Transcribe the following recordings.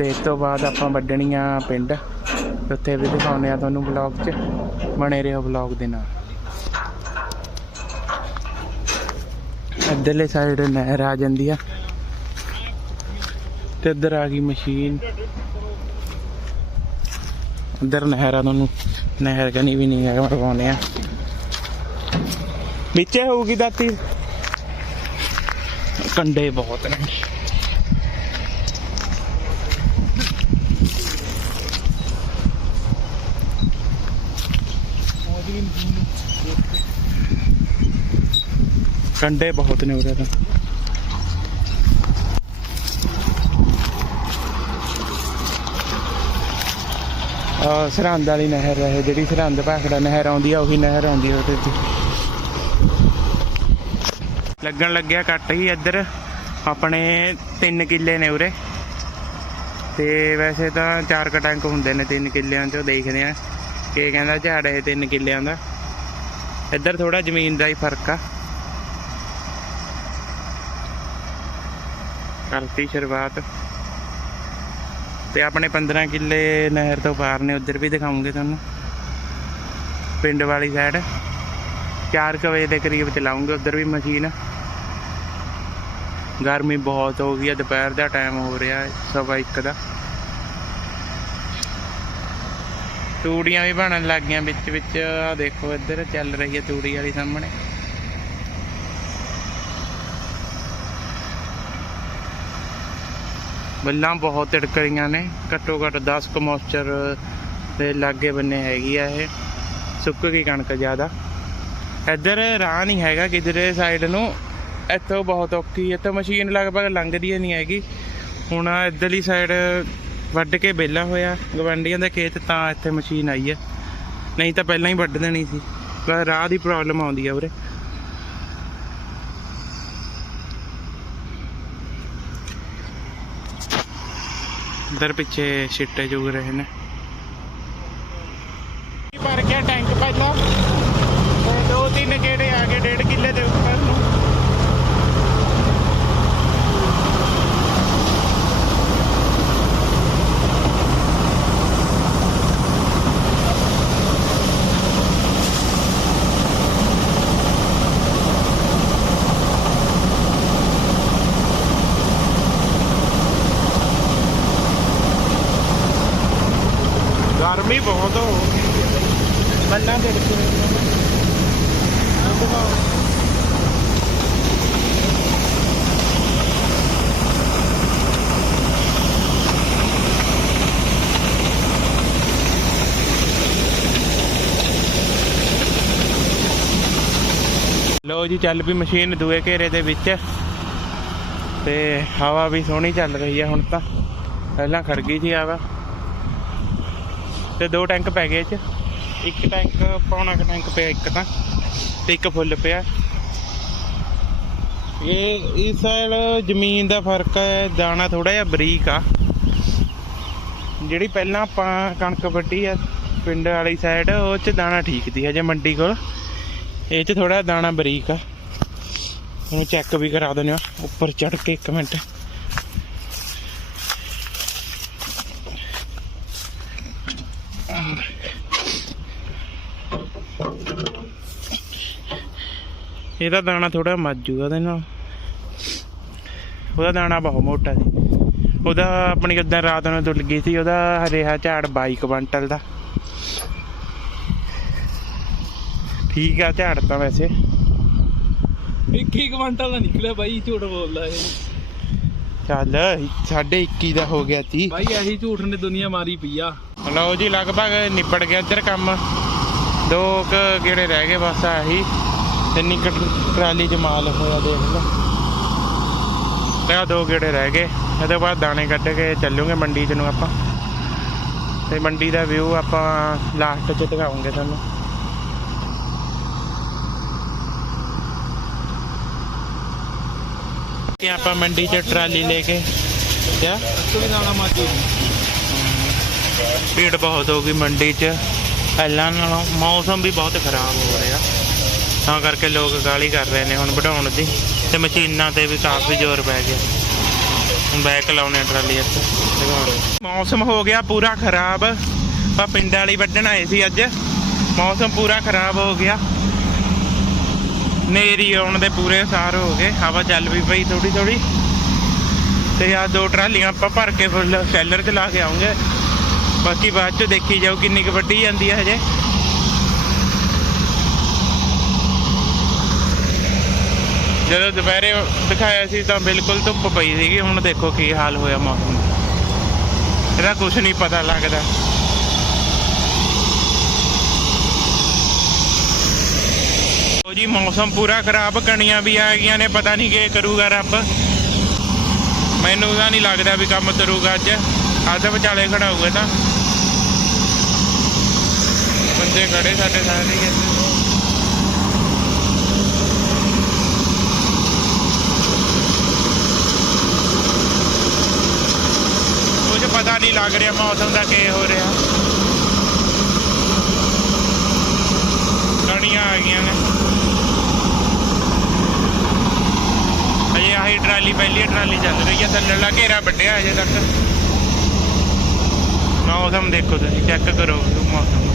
ਤੇ ਇਸ ਤੋਂ ਬਾਅਦ ਆਪਾਂ ਵੱਢਣੀਆਂ ਪਿੰਡ। ਉੱਥੇ ਵੀ ਦਿਖਾਉਂਦੇ ਆ ਤੁਹਾਨੂੰ ਵਲੌਗ 'ਚ। ਬਣੇ ਰਹੋ ਵਲੌਗ ਦੇ ਨਾਲ। ਇੱਧਰਲੇ ਸਾਈਡ ਨਹਿਰ ਆ ਜਾਂਦੀ ਆ। ਤੇ ਇੱਧਰ ਆ ਗਈ ਮਸ਼ੀਨ। ਇੱਧਰ ਨਹਿਰ ਆ ਤੁਹਾਨੂੰ। ਨਹਿਰ ਕਨੀ ਵੀ ਨਹੀਂ ਹੈਗਾ ਮਰਵਾਉਨੇ ਆ ਵਿੱਚੇ ਹੋਊਗੀ ਦਾਤੀ। ਕੰਡੇ ਬਹੁਤ ਨੇ। ਕੰਡੇ ਬਹੁਤ ਨੇ ਉਰੇ ਤਾਂ। ਸਰਹੰਦ ਵਾਲੀ ਨਹਿਰ ਹੈ ਜਿਹੜੀ ਸਰਹੰਦ ਭਾਖੜਾ ਨਹਿਰ ਆਉਂਦੀ ਆ, ਉਹੀ ਨਹਿਰ ਆਉਂਦੀ ਆ ਉਹਦੇ ਤੇ। ਲੱਗਣ ਲੱਗਿਆ ਕੱਟ ਹੀ ਇੱਧਰ। ਆਪਣੇ 3 ਕਿੱਲੇ ਨੇ ਉਰੇ। ਤੇ ਵੈਸੇ ਤਾਂ ਚਾਰ ਕ ਹੁੰਦੇ ਨੇ 3 ਕਿੱਲਿਆਂ ਚੋਂ ਦੇਖਦੇ ਆ। ਕਿ ਕਹਿੰਦਾ ਝਾੜ ਇਹ 3 ਕਿੱਲਿਆਂ ਦਾ। ਇੱਧਰ ਥੋੜਾ ਜ਼ਮੀਨ ਦਾ ਹੀ ਫ਼ਰਕ ਆ। ਕਰਤੀ ਸ਼ੁਰੂਆਤ। ਤੇ ਆਪਣੇ 15 ਕਿੱਲੇ ਨਹਿਰ ਤੋਂ ਪਾਰ ਨੇ, ਉਧਰ ਵੀ ਦਿਖਾਉਂਗੇ ਤੁਹਾਨੂੰ। ਪਿੰਡ ਵਾਲੀ ਸਾਈਡ 4 ਵਜੇ ਦੇ ਕਰੀਬ ਚਲਾਉਂਗੇ, ਉਧਰ ਵੀ ਮਸ਼ੀਨ। ਗਰਮੀ ਬਹੁਤ ਹੋ ਗਈ ਹੈ ਦੁਪਹਿਰ ਦਾ ਟਾਈਮ ਹੋ ਰਿਹਾ ਹੈ, ਸਵਾ ਇੱਕ ਦਾ। ਤੂੜੀਆਂ ਵੀ ਬਣਨ ਲੱਗ ਗਈਆਂ ਵਿੱਚ ਵਿੱਚ। ਆ ਦੇਖੋ ਇੱਧਰ ਚੱਲ ਰਹੀ ਹੈ ਤੂੜੀ ਵਾਲੀ ਸਾਹਮਣੇ। ਬੱਲਾਂ ਬਹੁਤ ਤਿੜਕ ਰਹੀਆਂ ਨੇ। ਘੱਟੋ ਘੱਟ 10 ਕੁ ਮੋਇਸਚਰ ਦੇ ਲਾਗੇ ਬੰਨੇ ਹੈਗੀ ਆ ਇਹ। ਸੁੱਕ ਗਈ ਕਣਕ ਜ਼ਿਆਦਾ। ਇੱਧਰ ਰਾਹ ਨਹੀਂ ਹੈਗਾ ਕਿਧਰੇ ਸਾਈਡ ਨੂੰ। ਇੱਥੋਂ ਬਹੁਤ ਔਖੀ ਇੱਥੋਂ ਮਸ਼ੀਨ ਲਗਭਗ ਲੰਘਦੀ ਨਹੀਂ ਹੈਗੀ। ਹੁਣ ਇੱਧਰਲੀ ਸਾਈਡ ਵੱਢ ਕੇ ਵਿਹਲਾ ਹੋਇਆ। ਗਵੰਡੀਆਂ ਦੇ ਖੇਤ ਤਾਂ ਇੱਥੇ ਮਸ਼ੀਨ ਆਈ ਹੈ ਨਹੀਂ ਤਾਂ ਪਹਿਲਾਂ ਹੀ ਵੱਢ ਦੇਣੀ ਸੀ। ਪਰ ਰਾਹ ਦੀ ਪ੍ਰੋਬਲਮ ਆਉਂਦੀ ਆ ਉਰੇ। ਇਧਰ ਪਿੱਛੇ ਛਿੱਟੇ ਜੁਗ ਰਹੇ ਨੇ ਭਰ ਗਿਆ ਟੈਂਕ ਪਹਿਲਾਂ ਤੇ ਦੋ ਤਿੰਨ ਗੇੜੇ ਆ ਗਏ ਡੇਢ ਕਿੱਲੇ ਦੇ ਉੱਪਰ ਨੂੰ ਗਰਮੀ ਬਹੁਤ ਹੋ ਗਈ ਬੰਨਾਂ ਦੇ ਲੋ ਜੀ, ਚੱਲ ਵੀ ਮਸ਼ੀਨ ਦੂਏ ਘੇਰੇ ਦੇ ਵਿੱਚ। ਤੇ ਹਵਾ ਵੀ ਸੋਹਣੀ ਚੱਲ ਰਹੀ ਹੈ ਹੁਣ ਤਾਂ। ਪਹਿਲਾਂ ਖੜ ਗਈ ਸੀ ਹਵਾ। ਤੇ ਦੋ ਟੈਂਕ ਪੈ ਗਏ ਇਹ ਚ। ਇੱਕ ਟੈਂਕ, ਪੌਣਾ ਕੁ ਟੈਂਕ ਪਿਆ ਇੱਕ ਤਾਂ ਤੇ ਇੱਕ ਫੁੱਲ ਪਿਆ। ਇਹ, ਇਸ ਸਾਲ ਜ਼ਮੀਨ ਦਾ ਫ਼ਰਕ ਹੈ, ਦਾਣਾ ਥੋੜਾ ਜਿਹਾ ਬਰੀਕ ਆ। ਜਿਹੜੀ ਪਹਿਲਾਂ ਆਪਾਂ ਕਣਕ ਵੱਢੀ ਆ, ਪਿੰਡ ਵਾਲੀ ਸਾਈਡ ਉਹ ਚ ਦਾਣਾ ਠੀਕ ਦੀ ਹੈ ਜੇ ਮੰਡੀ ਕੋਲ। ਇਹ ਚ ਥੋੜਾ ਦਾਣਾ ਬਰੀਕ ਆ। ਉਹਨੂੰ ਚੈੱਕ ਵੀ ਕਰਾ ਦਿੰਦੇ ਆ ਉੱਪਰ ਚੜ ਕੇ ਇੱਕ ਮਿੰਟ। ਇਹਦਾ ਦਾਣਾ ਥੋੜਾ ਮੱਜੂਗਾ ਉਹਦੇ ਨਾਲ। ਉਹਦਾ ਦਾਣਾ ਬਹੁਤ ਮੋਟਾ ਸੀ। ਉਹਦਾ ਆਪਣੀ ਕਿਦਾਂ ਰਾਤ ਨੂੰ ਤੁੱਲ ਗਈ ਸੀ ਉਹਦਾ ਰਿਹਾ ਝਾੜ 22 ਕੁਇੰਟਲ ਦਾ। ਠੀਕ ਆ ਝਾੜ ਤਾਂ ਵੈਸੇ। 21 ਕੁਇੰਟਲ ਦਾ ਨਿਕਲਿਆ ਬਾਈ ਝੂਠ ਬੋਲਦਾ ਇਹ। ਚੱਲ ਸਾਢੇ 21 ਦਾ ਹੋ ਗਿਆ ਸੀ ਬਾਈ ਇਹੀ ਝੂਠ ਨੇ ਦੁਨੀਆ ਮਾਰੀ ਪਈ ਆ। ਲਓ ਜੀ ਲਗਭਗ ਨਿਬੜ ਗਿਆ ਇੱਧਰ ਕੰਮ। ਦੋ ਕੁ ਗੇੜੇ ਰਹਿ ਗਏ ਬਸ ਆਹੀ। ਇੰਨੀ ਟਰਾਲੀ ਚ ਮਾਲ ਹੋਇਆ ਦੇਖ ਲਓ। ਤੇ ਦੋ ਗੇੜੇ ਰਹਿ ਗਏ। ਇਹਦੇ ਬਾਅਦ ਦਾਣੇ ਕੱਢ ਕੇ ਚੱਲੂਗੇ ਮੰਡੀ ਚ ਨੂੰ ਆਪਾਂ। ਤੇ ਮੰਡੀ ਦਾ ਵਿਊ ਆਪਾਂ ਲਾਸਟ ਚ ਦਿਖਾਉਂਗੇ ਤੁਹਾਨੂੰ। ਕਿ ਆਪਾਂ ਮੰਡੀ ਚ ਟਰਾਲੀ ਲੈ ਕੇ ਕਿਆ? ਕੋਈ ਦਾਣਾ ਭੀੜ ਬਹੁਤ ਹੋ ਗਈ ਮੰਡੀ 'ਚ। ਪਹਿਲਾਂ ਨਾਲੋਂ ਮੌਸਮ ਵੀ ਬਹੁਤ ਖਰਾਬ ਹੋ ਰਿਹਾ। ਤਾਂ ਕਰਕੇ ਲੋਕ ਗਾਲੀ ਕਰ ਰਹੇ ਨੇ ਹੁਣ ਵਢਾਉਣ ਦੀ ਤੇ ਮਸ਼ੀਨਾਂ ਤੇ ਵੀ ਕਾਫੀ ਜ਼ੋਰ ਪੈ ਗਿਆ। ਬੈਕ ਲਾਉਣੇ ਟਰਾਲੀ ਇੱਥੇ ਮੌਸਮ ਹੋ ਗਿਆ ਪੂਰਾ ਖਰਾਬ। ਆਪਾਂ ਪਿੰਡ ਵਾਲੀ ਵੱਢਣ ਆਏ ਸੀ ਅੱਜ। ਮੌਸਮ ਪੂਰਾ ਖਰਾਬ ਹੋ ਗਿਆ। ਨੇਰੀ ਆਉਣ ਦੇ ਪੂਰੇ ਸਾਰ ਹੋ ਗਏ। ਹਵਾ ਚੱਲ ਵੀ ਪਈ ਥੋੜੀ ਥੋੜੀ ਤੇ ਆ ਦੋ ਟਰਾਲੀਆਂ ਆਪਾਂ ਭਰ ਕੇ ਫੁੱਲ ਸੈਲਰ 'ਚ ਲਾ ਕੇ ਆਉਂਗੇ। ਬਾਕੀ ਬਾਅਦ 'ਚ ਦੇਖੀ ਜਾਓ ਕਿੰਨੀ ਕੁ ਵੱਡੀ ਜਾਂਦੀ ਹੈ ਹਜੇ। ਜਦੋਂ ਦੁਪਹਿਰੇ ਦਿਖਾਇਆ ਸੀ ਤਾਂ ਬਿਲਕੁਲ ਧੁੱਪ ਪਈ ਸੀਗੀ। ਹੁਣ ਦੇਖੋ ਕੀ ਹਾਲ ਹੋਇਆ ਮੌਸਮ ਦਾ। ਇਹਦਾ ਕੁਝ ਨਹੀਂ ਪਤਾ ਲੱਗਦਾ। ਉਹ ਜੀ, ਮੌਸਮ ਪੂਰਾ ਖਰਾਬ, ਕਣੀਆਂ ਵੀ ਆ ਗਈਆਂ ਨੇ, ਪਤਾ ਨਹੀਂ ਕੀ ਕਰੂਗਾ ਰੱਬ। ਮੈਨੂੰ ਤਾਂ ਨਹੀਂ ਲੱਗਦਾ ਵੀ ਕੰਮ ਕਰੂਗਾ ਅੱਜ। ਅੱਜ ਵਿਚਾਲੇ ਖੜਾ ਹੋਊਗਾ ਤਾਂ। ਬੰਦੇ ਖੜੇ ਸਾਡੇ ਸਾਰੇ। ਹੀ ਪਤਾ ਨਹੀਂ ਲੱਗ ਰਿਹਾ ਮੌਸਮ ਦਾ ਕੀ ਹੋ ਰਿਹਾ। ਕਣੀਆਂ ਆ ਗਈਆਂ ਨੇ। ਅਜੇ ਆਹੀ ਟਰਾਲੀ ਪਹਿਲੀ ਟਰਾਲੀ ਚੱਲ ਰਹੀ ਹੈ, ਥੱਲੇ ਲਾ ਘੇਰਾ ਵੱਡਿਆ ਅਜੇ ਤੱਕ। ਮੌਸਮ ਦੇਖੋ ਤੁਸੀਂ ਚੈੱਕ ਕਰੋ ਮੌਸਮ।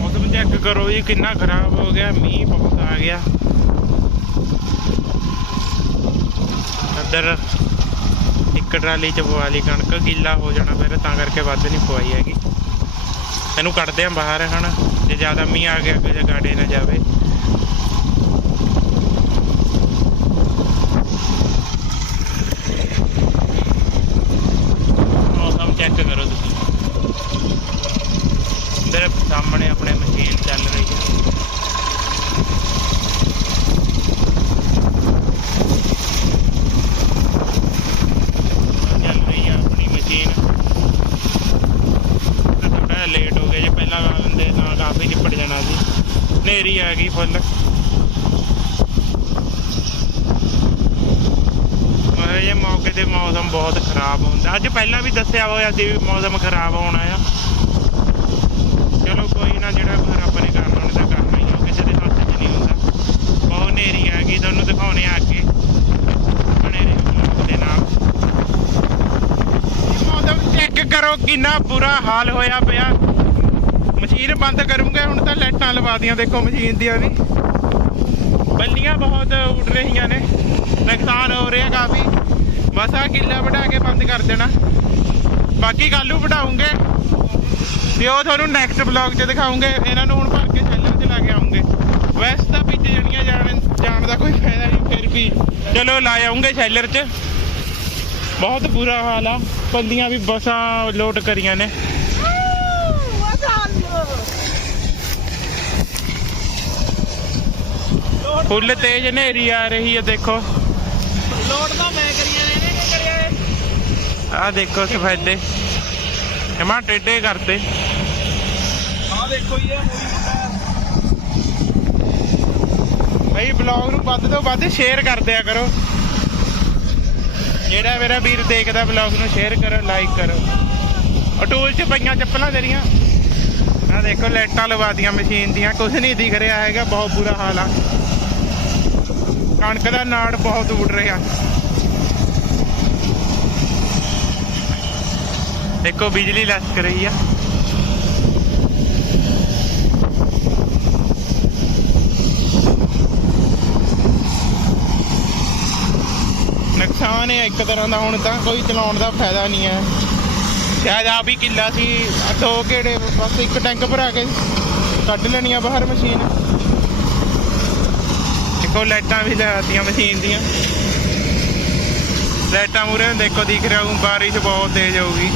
ਮੌਸਮ ਚੈੱਕ ਕਰੋ ਜੀ, ਕਿੰਨਾ ਖਰਾਬ ਹੋ ਗਿਆ, ਮੀਂਹ ਬਹੁਤ ਆ ਗਿਆ। ਅੰਦਰ ਇੱਕ ਟਰਾਲੀ ਚ ਪਵਾ ਲਈ ਕਣਕ, ਗਿੱਲਾ ਹੋ ਜਾਣਾ ਫਿਰ, ਤਾਂ ਕਰਕੇ ਵੱਧ ਨਹੀਂ ਪਵਾਈ ਹੈਗੀ। ਇਹਨੂੰ ਕੱਢਦੇ ਆ ਬਾਹਰ ਹਣ ਜੇ ਜ਼ਿਆਦਾ ਮੀਂਹ ਆ ਗਿਆ, ਅੱਗੇ ਜੇ ਗਾੜੇ ਨਾ ਜਾਵੇ। ਮੌਸਮ ਚੈੱਕ ਕਰੋ ਤੁਸੀਂ। ਇੱਧਰ ਸਾਹਮਣੇ ਆਪਣੇ ਮਸ਼ੀਨ ਚੱਲ ਰਹੀ ਹੈ ਚੱਲ ਰਹੀ ਆ ਆਪਣੀ ਮਸ਼ੀਨ ਥੋੜਾ ਲੇਟ ਹੋ ਗਿਆ ਜੇ ਪਹਿਲਾਂ ਲਾ ਲੈਂਦੇ ਤਾਂ ਕਾਫੀ ਨਿਪਟ ਜਾਣਾ ਸੀ ਹਨੇਰੀ ਫੁੱਲ। ਇਹ ਮੌਕੇ ਤੇ ਮੌਸਮ ਬਹੁਤ ਖਰਾਬ ਹੁੰਦਾ। ਅੱਜ ਪਹਿਲਾਂ ਵੀ ਦੱਸਿਆ ਹੋਇਆ ਸੀ ਵੀ ਮੌਸਮ ਖਰਾਬ ਹੋਣਾ ਆ। ਚਲੋ ਕੋਈ ਨਾ, ਜਿਹੜਾ ਰੱਬ ਨੇ ਕਰਨਾ ਉਹਨੇ ਤਾਂ ਕਰਨਾ ਹੀ ਆ, ਕਿਸੇ ਦੇ ਹੱਥ 'ਚ ਨਹੀਂ ਹੁੰਦਾ। ਬਹੁਤ ਹਨੇਰੀ ਆ ਗਈ, ਤੁਹਾਨੂੰ ਦਿਖਾਉਣੇ ਆ ਅੱਗੇ। ਹਨੇਰੀ ਦੇ ਨਾਲ। ਮੌਸਮ ਚੈੱਕ ਕਰੋ, ਕਿੰਨਾ ਬੁਰਾ ਹਾਲ ਹੋਇਆ ਪਿਆ। ਮਸ਼ੀਨ ਬੰਦ ਕਰੂੰਗੇ, ਹੁਣ ਤਾਂ ਲਾਈਟਾਂ ਲਵਾ ਦੀਆਂ, ਦੇਖੋ ਮਸ਼ੀਨ ਦੀਆਂ ਵੀ। ਬੱਲੀਆਂ ਬਹੁਤ ਉੱਡ ਰਹੀਆਂ ਨੇ। ਨੁਕਸਾਨ ਹੋ ਰਿਹਾ ਕਾਫੀ। ਬਸ ਆ ਕਿੱਲਾ ਵਢਾ ਕੇ ਬੰਦ ਕਰ ਦੇਣਾ। ਬਾਕੀ ਕੱਲੂ ਨੂੰ ਵਢਾਉਂਗੇ ਤੇ ਉਹ ਤੁਹਾਨੂੰ ਨੈਕਸਟ ਬਲੌਗ 'ਚ ਦਿਖਾਉਂਗੇ। ਇਹਨਾਂ ਨੂੰ ਹੁਣ ਭਰ ਕੇ ਸੈਲਰ 'ਚ ਲਾ ਕੇ ਆਉਂਗੇ। ਵੈਸੇ ਤਾਂ ਵਿੱਚ ਜਣੀਆਂ ਜਾਣ ਜਾਣ ਦਾ ਕੋਈ ਫਾਇਦਾ ਨਹੀਂ, ਫਿਰ ਵੀ ਚਲੋ ਲਾ ਆਉਂਗੇ ਸੈਲਰ 'ਚ। ਬਹੁਤ ਬੁਰਾ ਹਾਲ ਆ। ਪੰਦੀਆਂ ਵੀ ਬਸਾਂ ਲੋਟ ਕਰੀਆਂ ਨੇ। ਫੁੱਲ ਤੇਜ਼ ਹਨੇਰੀ ਆ ਰਹੀ ਹੈ ਦੇਖੋ। ਲੋਡ ਤਾਂ ਮੈਂ ਕਰੀਆਂ ਨੇ ਇਹਨੇ ਕੀ ਕਰਿਆ ਆਹ ਦੇਖੋ ਸਫੈਦੇ ਜਮਾ ਟੇਡੇ ਕਰਤੇ ਆ ਦੇਖੋ ਇਹ ਬਈ ਬਲੌਗ ਨੂੰ ਵੱਧ ਤੋਂ ਵੱਧ ਸ਼ੇਅਰ ਕਰ ਦਿਆ ਕਰੋ। ਜਿਹੜਾ ਮੇਰਾ ਵੀਰ ਦੇਖਦਾ ਬਲੌਗ ਨੂੰ ਸ਼ੇਅਰ ਕਰੋ ਲਾਈਕ ਕਰੋ। ਅਟੂਲ ਚ ਪਈਆਂ ਚੱਪਲਾਂ ਤੇਰੀਆਂ। ਆ ਦੇਖੋ ਲਾਈਟਾਂ ਲਵਾ ਦੀਆਂ ਮਸ਼ੀਨ ਦੀਆਂ। ਕੁਝ ਨਹੀਂ ਦਿਖ ਰਿਹਾ ਹੈਗਾ ਬਹੁਤ ਬੁਰਾ ਹਾਲ ਆ। ਕਣਕ ਦਾ ਨਾੜ ਬਹੁਤ ਉੱਡ ਰਿਹਾ। ਦੇਖੋ, ਬਿਜਲੀ ਲਸਕ ਰਹੀ ਆ। ਨੁਕਸਾਨ ਹੈ ਇੱਕ ਤਰ੍ਹਾਂ ਦਾ, ਹੁਣ ਤਾਂ ਕੋਈ ਚਲਾਉਣ ਦਾ ਫਾਇਦਾ ਨਹੀਂ ਹੈ। ਸ਼ਾਇਦ ਆ ਵੀ ਕਿੱਲਾ ਸੀ ਦੋ ਘੇੜੇ, ਬਸ ਇੱਕ ਟੈਂਕ ਭਰਾ ਕੇ ਕੱਢ ਲੈਣੀ ਆ ਬਾਹਰ ਮਸ਼ੀਨ। ਦੇਖੋ, ਲਾਈਟਾਂ ਵੀ ਲਗਾਤੀਆਂ ਮਸ਼ੀਨ ਦੀਆਂ। ਲਾਈਟਾਂ ਮੂਰੇ ਦੇਖੋ, ਦਿਖ ਰਿਹਾ ਹੂੰ ਬਾਰਿਸ਼ ਬਹੁਤ ਤੇਜ਼ ਹੋਊਗੀ।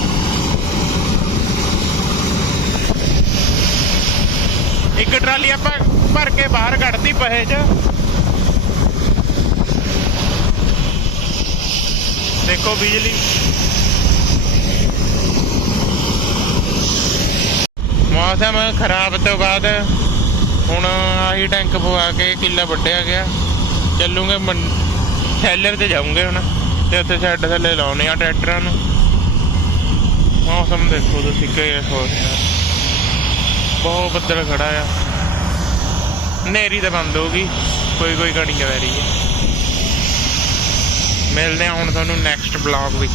ਇੱਕ ਟਰਾਲੀ ਆਪਾਂ ਭਰ ਕੇ ਬਾਹਰ ਕੱਢਤੀ ਪਹੇ 'ਚ। ਦੇਖੋ, ਬਿਜਲੀ। ਮੌਸਮ ਖਰਾਬ ਤੋਂ ਬਾਅਦ ਹੁਣ ਆਹੀ ਟੈਂਕ ਪਵਾ ਕੇ ਕਿੱਲਾ ਵੱਢਿਆ ਗਿਆ। ਚੱਲੂਗੇ ਸੈਲਰ ਤੇ ਜਾਊਂਗੇ ਹੁਣ। ਤੇ ਉੱਥੇ ਸ਼ੈੱਡ ਥੱਲੇ ਲਾਉਣੇ ਆ ਟਰੈਕਟਰਾਂ ਨੂੰ। ਮੌਸਮ ਦੇਖੋ ਤੁਸੀਂ ਕੀ ਹੋ ਰਿਹਾ। ਬਹੁਤ ਬੱਦਲ ਖੜਾ ਆ। ਹਨੇਰੀ ਤਾਂ ਬੰਦ ਹੋ ਗਈ। ਕੋਈ ਕੋਈ ਕਣੀ ਪੈ ਰਹੀ ਹੈ ਮਿਲਦੇ ਹਾਂ ਹੁਣ ਤੁਹਾਨੂੰ ਨੈਕਸਟ ਬਲੌਗ ਵਿੱਚ।